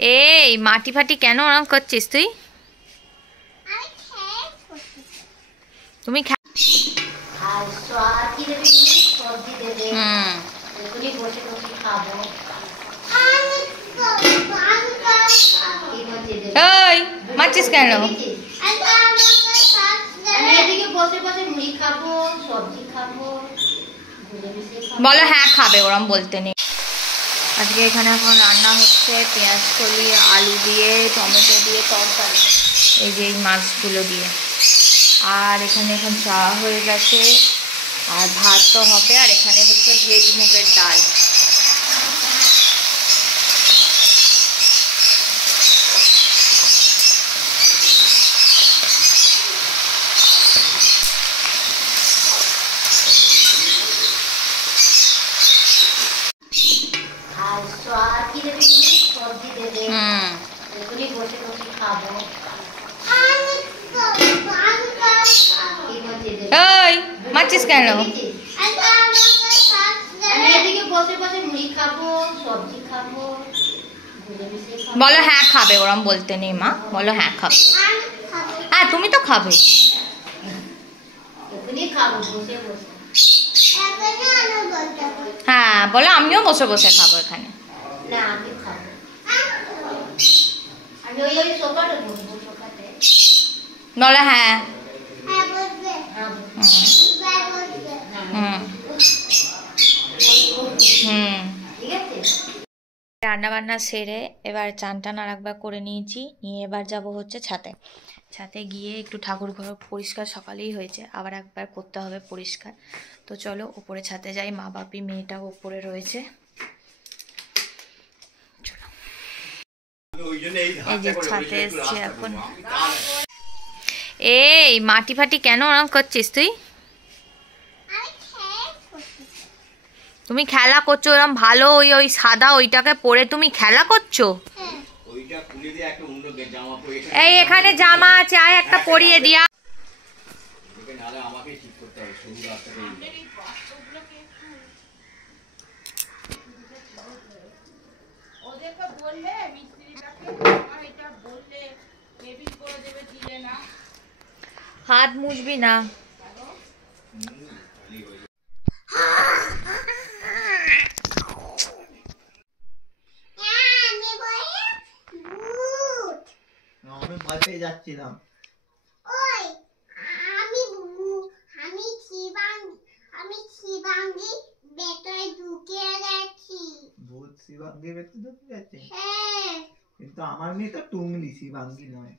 এই মাটি ফাটি কেন ওরকম করছিস তুই? তুমি মারছিস কেন? বলো হ্যাঁ খাবে, ওরম বলতে নেই। আজকে এখানে এখন রান্না হচ্ছে পেঁয়াজ কলি আলু দিয়ে টমেটো দিয়ে তরকারি, এই যে এই মাছগুলো দিয়ে। আর এখানে এখন চা হয়ে গেছে, আর ভাত তো হবে, আর এখানে হচ্ছে ভেজ মুগের ডাল। মারছিস কেন? বলো হ্যাঁ খাবে, ওরম বলতে নেই মা, বলো হ্যাঁ খাবে। হ্যাঁ তুমি তো খাবে। হ্যাঁ বলো আমিও বসে বসে খাবো এখানে। বলো হ্যাঁ। রান্না বান্না সেরে এবার চান টান আর একবার করে নিয়েছি, নিয়ে এবার যাব হচ্ছে ছাদে। ছাদে গিয়ে একটু ঠাকুর ঘর পরিষ্কার সকালেই হয়েছে, আবার একবার করতে হবে পরিষ্কার। তো চলো উপরে ছাদে যাই, মা বাপি মেয়েটাও উপরে রয়েছে। চলো এই যে ছাদে এসছি এখন। এই মাটি ফাটি কেন ওরকম করছিস তুই? তুমি খেলা করছো এরকম ভালো, ওই সাদা ওইটাকে পরে তুমি খেলা করছো। এই এখানে জামা আছে, আয় একটা পরিয়ে দিয়া। হাত মুছবি না? যাচ্ছিলাম ভূত শিবাঙ্গি ভেতরে ঢুকে গেছে, কিন্তু আমার মেয়ে তো টুংলি, শিবাঙ্গি নয়।